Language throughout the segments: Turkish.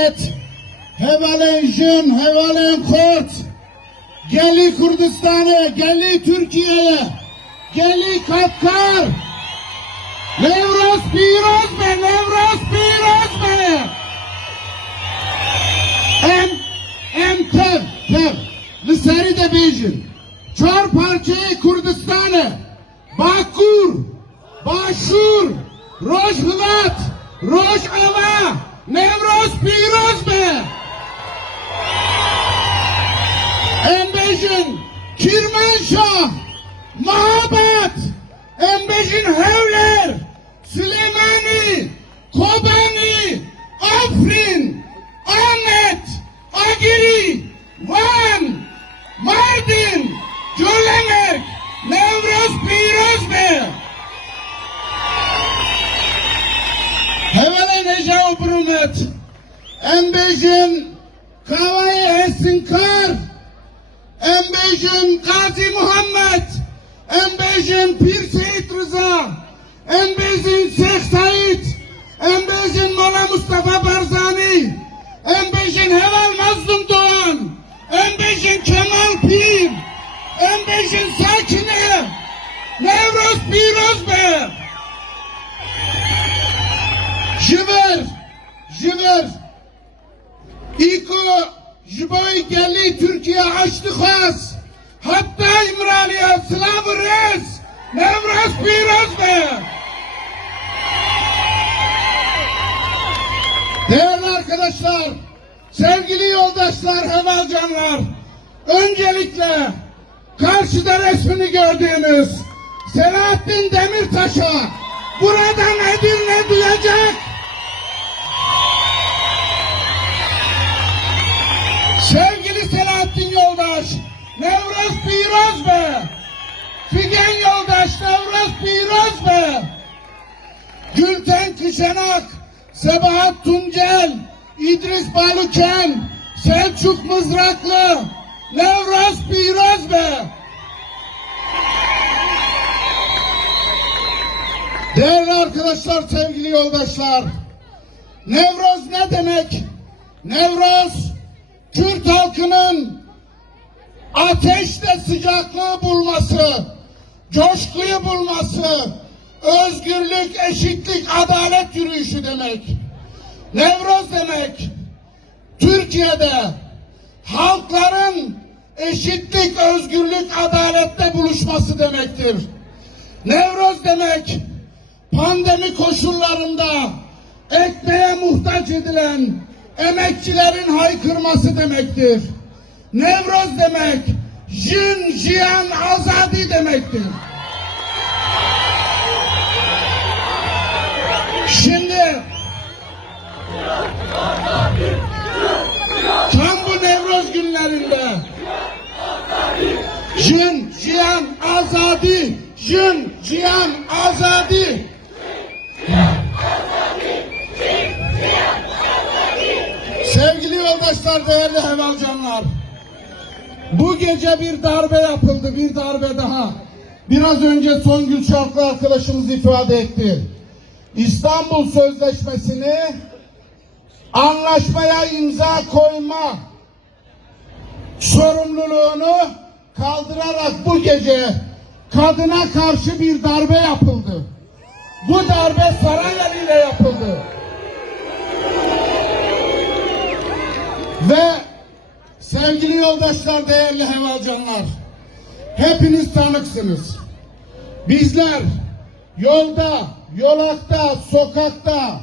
Hevalen jün, hevalen kort. Geli Kürdistan'a, geli Türkiye'ye, geli Katkar. Nevroz Piroz be, Nevroz Piroz be. Em, em tev, tev. Lısari de bejin. Çar parçayı Kürdistan'a. Bakur, Başur, Rojhilat, Embejin, Kavai Esinkar, Embejin Gazi Muhammed, Embejin Pir Seyit Rıza, Embejin Şeyh Said, Embejin Mola Mustafa Barzani, Embejin Heval Mazlum Doğan, Embejin Kemal Pir, Embejin Sakine, Nevroz Piroz be. Jiver, jiver, İko, jiboy gelli Türkiye açtı khas. Hatta İmraniye Slavı Rez, Nevroz Piroz be. Değerli arkadaşlar, sevgili yoldaşlar, hevalcanlar, öncelikle karşıda resmini gördüğünüz Selahattin Demirtaş'a buradan Edirne duyacak. Nevroz Piroz be. Figen Yoldaş, Nevroz Piroz be. Gülten Kışanak, Sebahat Tuncel, İdris Baluken, Selçuk Mızraklı, Nevroz Piroz be. Değerli arkadaşlar, sevgili yoldaşlar, Nevroz ne demek? Nevroz, Kürt halkının ateşte sıcaklığı bulması, coşkuyu bulması, özgürlük, eşitlik, adalet yürüyüşü demek. Nevroz demek, Türkiye'de halkların eşitlik, özgürlük, adalette buluşması demektir. Nevroz demek, pandemi koşullarında ekmeğe muhtaç edilen emekçilerin haykırması demektir. Nevroz demek, jin, jiyan, azadi demektir. Şimdi tam bu Nevroz günlerinde jin, jiyan, azadi, jin, jiyan, azadi Sevgili yoldaşlar, değerli hevalcanlar. Bu gece bir darbe yapıldı, bir darbe daha. Biraz önce Songül Çarklı arkadaşımız ifade etti. İstanbul Sözleşmesi'ni anlaşmaya imza koyma sorumluluğunu kaldırarak bu gece kadına karşı bir darbe yapıldı. Bu darbe Sarayeli ile yapıldı. Ve sevgili yoldaşlar, değerli hevalcanlar, hepiniz tanıksınız. Bizler yolda, yolakta, sokakta,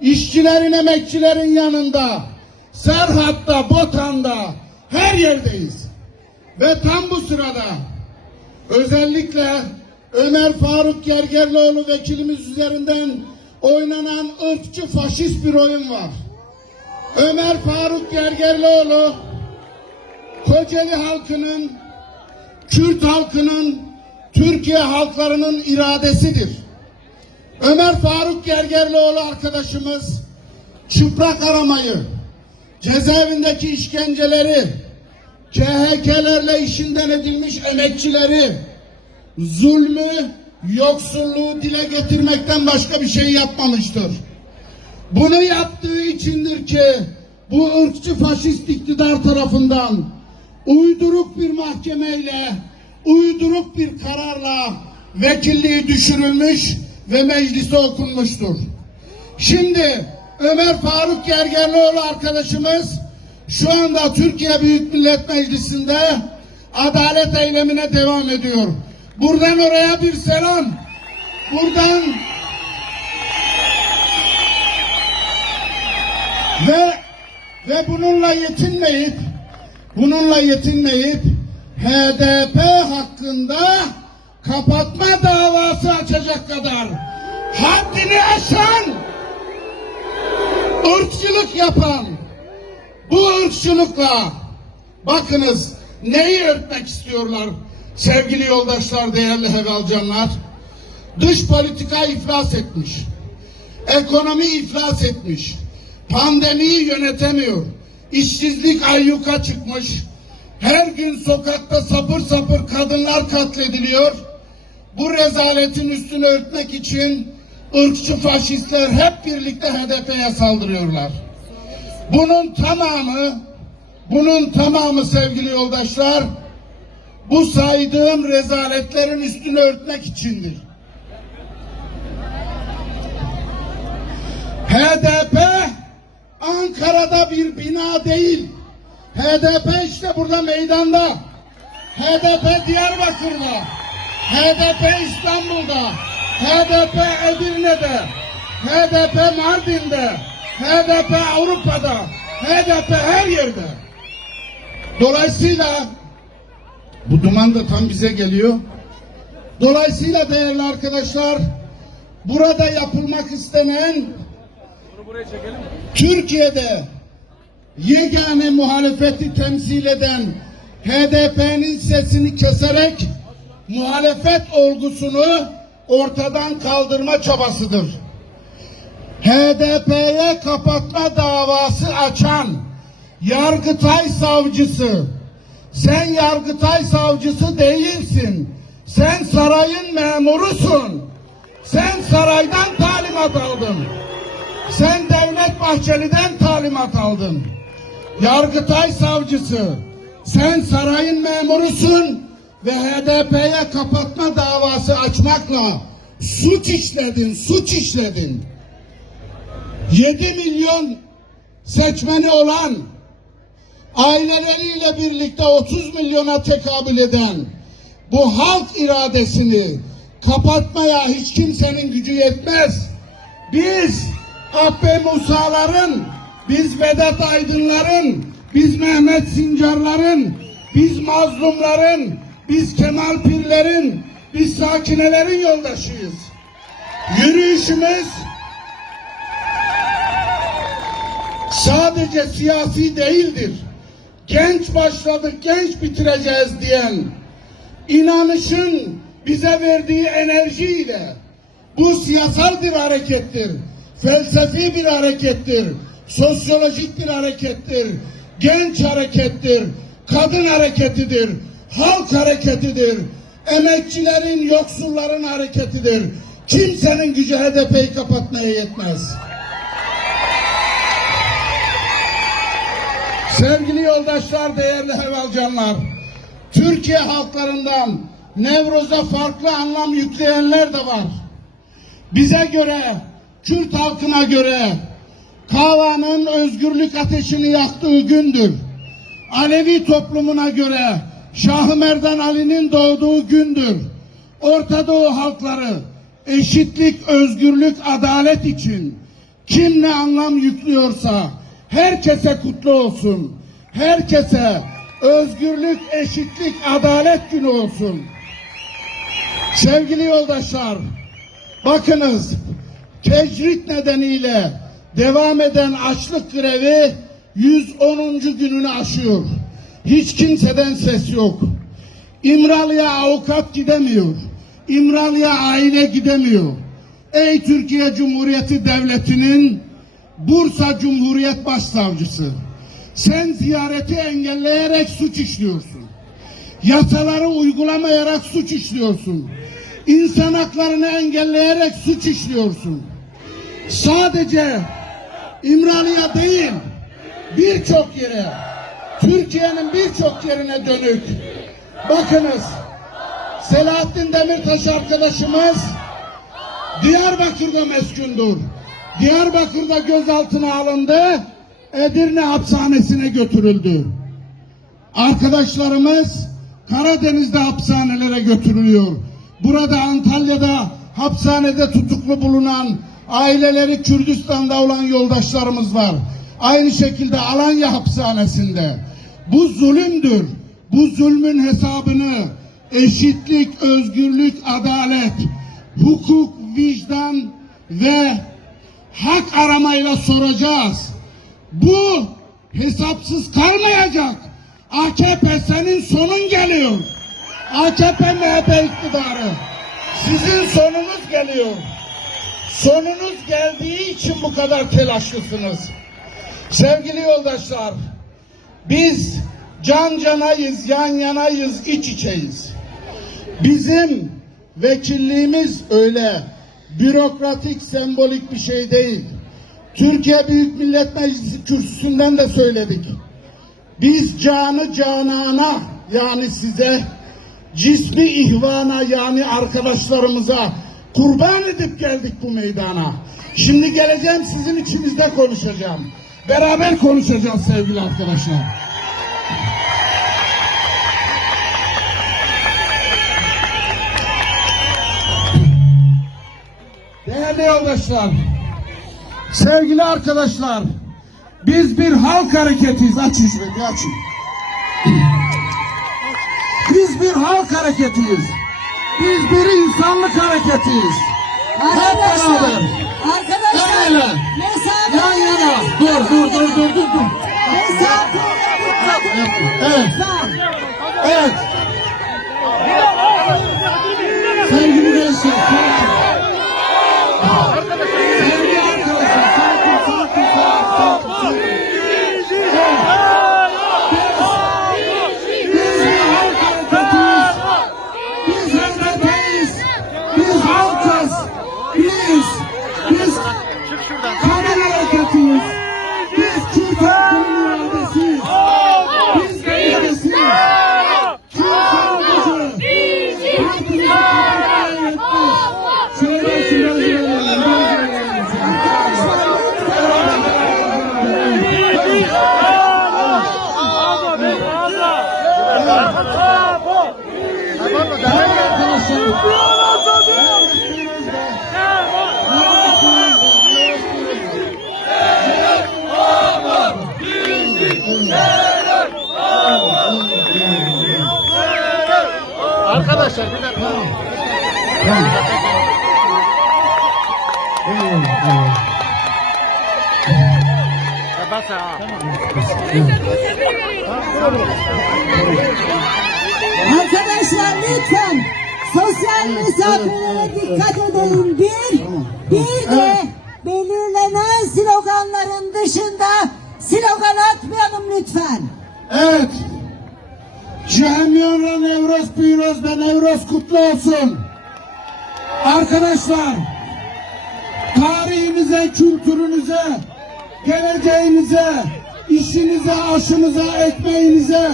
işçilerin, emekçilerin yanında, Serhat'ta, Botan'da, her yerdeyiz. Ve tam bu sırada özellikle Ömer Faruk Gergerlioğlu vekilimiz üzerinden oynanan ırkçı faşist bir oyun var. Ömer Faruk Gergerlioğlu Kocaeli halkının, Kürt halkının, Türkiye halklarının iradesidir. Ömer Faruk Gergerlioğlu arkadaşımız çıplak aramayı, cezaevindeki işkenceleri, KHK'lerle işinden edilmiş emekçileri, zulmü, yoksulluğu dile getirmekten başka bir şey yapmamıştır. Bunu yaptığı içindir ki bu ırkçı faşist iktidar tarafından uyduruk bir mahkemeyle, uyduruk bir kararla vekilliği düşürülmüş ve meclise okunmuştur. Şimdi Ömer Faruk Gergerlioğlu arkadaşımız şu anda Türkiye Büyük Millet Meclisi'nde adalet eylemine devam ediyor. Buradan oraya bir selam. Buradan ve ve bununla yetinmeyip bununla yetinmeyip HDP hakkında kapatma davası açacak kadar haddini aşan ırkçılık yapan bu ırkçılıkla bakınız neyi örtmek istiyorlar sevgili yoldaşlar değerli hevalcanlar dış politika iflas etmiş ekonomi iflas etmiş pandemiyi yönetemiyor işsizlik ayyuka çıkmış her gün sokakta sapır sapır kadınlar katlediliyor bu rezaletin üstünü örtmek için ırkçı faşistler hep birlikte HDP'ye saldırıyorlar. Bunun tamamı, bunun tamamı sevgili yoldaşlar, bu saydığım rezaletlerin üstünü örtmek içindir. HDP Ankara'da bir bina değil. HDP işte burada meydanda. HDP Diyarbakır'da. HDP İstanbul'da. HDP Edirne'de. HDP Mardin'de. HDP Avrupa'da. HDP her yerde. Dolayısıyla bu duman da tam bize geliyor. Dolayısıyla değerli arkadaşlar burada yapılmak istenen Türkiye'de yegane muhalefeti temsil eden HDP'nin sesini keserek muhalefet olgusunu ortadan kaldırma çabasıdır. HDP'ye kapatma davası açan Yargıtay savcısı sen Yargıtay savcısı değilsin. Sen sarayın memurusun. Sen saraydan talimat aldın. Sen Devlet Bahçeli'den talimat aldın. Yargıtay savcısı sen sarayın memurusun ve HDP'ye kapatma davası açmakla suç işledin, suç işledin. 7 milyon seçmeni olan aileleriyle birlikte 30 milyona tekabül eden bu halk iradesini kapatmaya hiç kimsenin gücü yetmez. Biz Abbe Musa'ların, biz Vedat Aydınların, biz Mehmet Sincarların, biz mazlumların, biz Kemal Pirlerin, biz sakinelerin yoldaşıyız. Yürüyüşümüz sadece siyasi değildir. Genç başladık, genç bitireceğiz diyen inanışın bize verdiği enerjiyle bu siyasal bir harekettir. Felsefi bir harekettir. Sosyolojik bir harekettir. Genç harekettir. Kadın hareketidir. Halk hareketidir. Emekçilerin, yoksulların hareketidir. Kimsenin gücü HDP'yi kapatmaya yetmez. Sevgili yoldaşlar, değerli hevalcanlar, Türkiye halklarından Nevroz'a farklı anlam yükleyenler de var. Bize göre, Kürt halkına göre Kava'nın özgürlük ateşini yaktığı gündür. Alevi toplumuna göre Şah-ı Merdan Ali'nin doğduğu gündür. Orta Doğu halkları eşitlik, özgürlük, adalet için kim ne anlam yüklüyorsa herkese kutlu olsun. Herkese özgürlük, eşitlik, adalet günü olsun. Sevgili yoldaşlar, bakınız tecrit nedeniyle devam eden açlık grevi 110. gününü aşıyor. Hiç kimseden ses yok. İmralı'ya avukat gidemiyor. İmralı'ya aile gidemiyor. Ey Türkiye Cumhuriyeti Devleti'nin Bursa Cumhuriyet Başsavcısı. Sen ziyareti engelleyerek suç işliyorsun. Yasaları uygulamayarak suç işliyorsun. İnsan haklarını engelleyerek suç işliyorsun. Sadece İmralı'ya değil, birçok yere, Türkiye'nin birçok yerine dönük. Bakınız, Selahattin Demirtaş arkadaşımız Diyarbakır'da meskundur. Diyarbakır'da gözaltına alındı, Edirne hapishanesine götürüldü. Arkadaşlarımız Karadeniz'de hapishanelere götürülüyor. Burada Antalya'da hapishanede tutuklu bulunan aileleri Kürdistan'da olan yoldaşlarımız var. Aynı şekilde Alanya hapishanesinde. Bu zulümdür. Bu zulmün hesabını eşitlik, özgürlük, adalet, hukuk, vicdan ve hak aramayla soracağız. Bu hesapsız kalmayacak. AKP senin sonun geliyor. AKP MHP iktidarı. Sizin sonunuz geliyor. Sonunuz geldiği için bu kadar telaşlısınız. Sevgili yoldaşlar, biz can canayız, yan yanayız, iç içeyiz. Bizim vekilliğimiz öyle bürokratik, sembolik bir şey değil. Türkiye Büyük Millet Meclisi kürsüsünden de söyledik. Biz canı canana yani size cismi ihvana yani arkadaşlarımıza kurban edip geldik bu meydana. Şimdi geleceğim sizin içinizde konuşacağım. Beraber konuşacağız sevgili arkadaşlar. Değerli yoldaşlar, sevgili arkadaşlar, biz bir halk hareketiyiz. Aç hizmeti, açın. Biz bir halk hareketiyiz. Biz bir insanlık hareketiyiz. Hep beraber. arkadaşlar, El ele. mesafe Yan yana. Dur, dur, dur, dur, dur, dur. Lütfen. Evet. Sevgili gençler, sakin. Sevgili arkadaşlar, sakin, sakin, sakin, sakin, sakin. Biz bir halk hareketiyiz. Biz HDP'yiz. Biz halkız. Biz, biz kadın hareketiyiz. Biz Kürt halkının iradesiyiz. Biz belediyesiyiz. Kürt halkıcı. Halkımızı kurtarmaya yetmiş. Şöyle şuraya verelim. Tamam arkadaşlar. Arkadaşlar bir dakika. Arkadaşlar lütfen sosyal mesafelere dikkat edelim. Bir, bir de belirlenen sloganların dışında slogan atmayalım lütfen. Evet. Cihamiyanla Nevroz Piyroz ve Nevroz kutlu olsun. Arkadaşlar, tarihinize, kültürünüze, geleceğinize, işinize, aşınıza, ekmeğinize,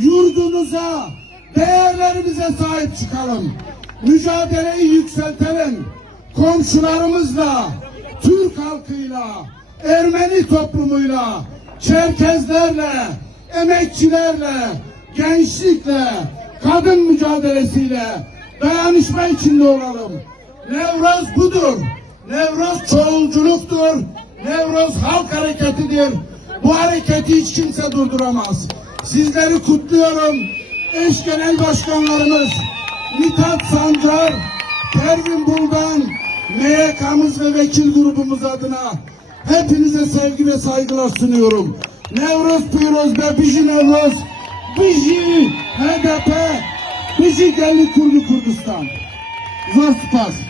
yurdunuza, değerlerimize sahip çıkalım. Mücadeleyi yükseltelim. Komşularımızla, Türk halkıyla, Ermeni toplumuyla, Çerkezlerle, emekçilerle, gençlikle, kadın mücadelesiyle dayanışma içinde olalım. Nevroz budur. Nevroz çoğulculuktur. Nevroz halk hareketidir. Bu hareketi hiç kimse durduramaz. Sizleri kutluyorum. Eş genel başkanlarımız Mithat Sancar, Pervin Buldan, MYK'mız ve vekil grubumuz adına hepinize sevgi ve saygılar sunuyorum. Nevroz Piyroz ve Biji Nevroz, Biji HDP, Biji Gelli Kurdu Kurdistan. Zor tutas.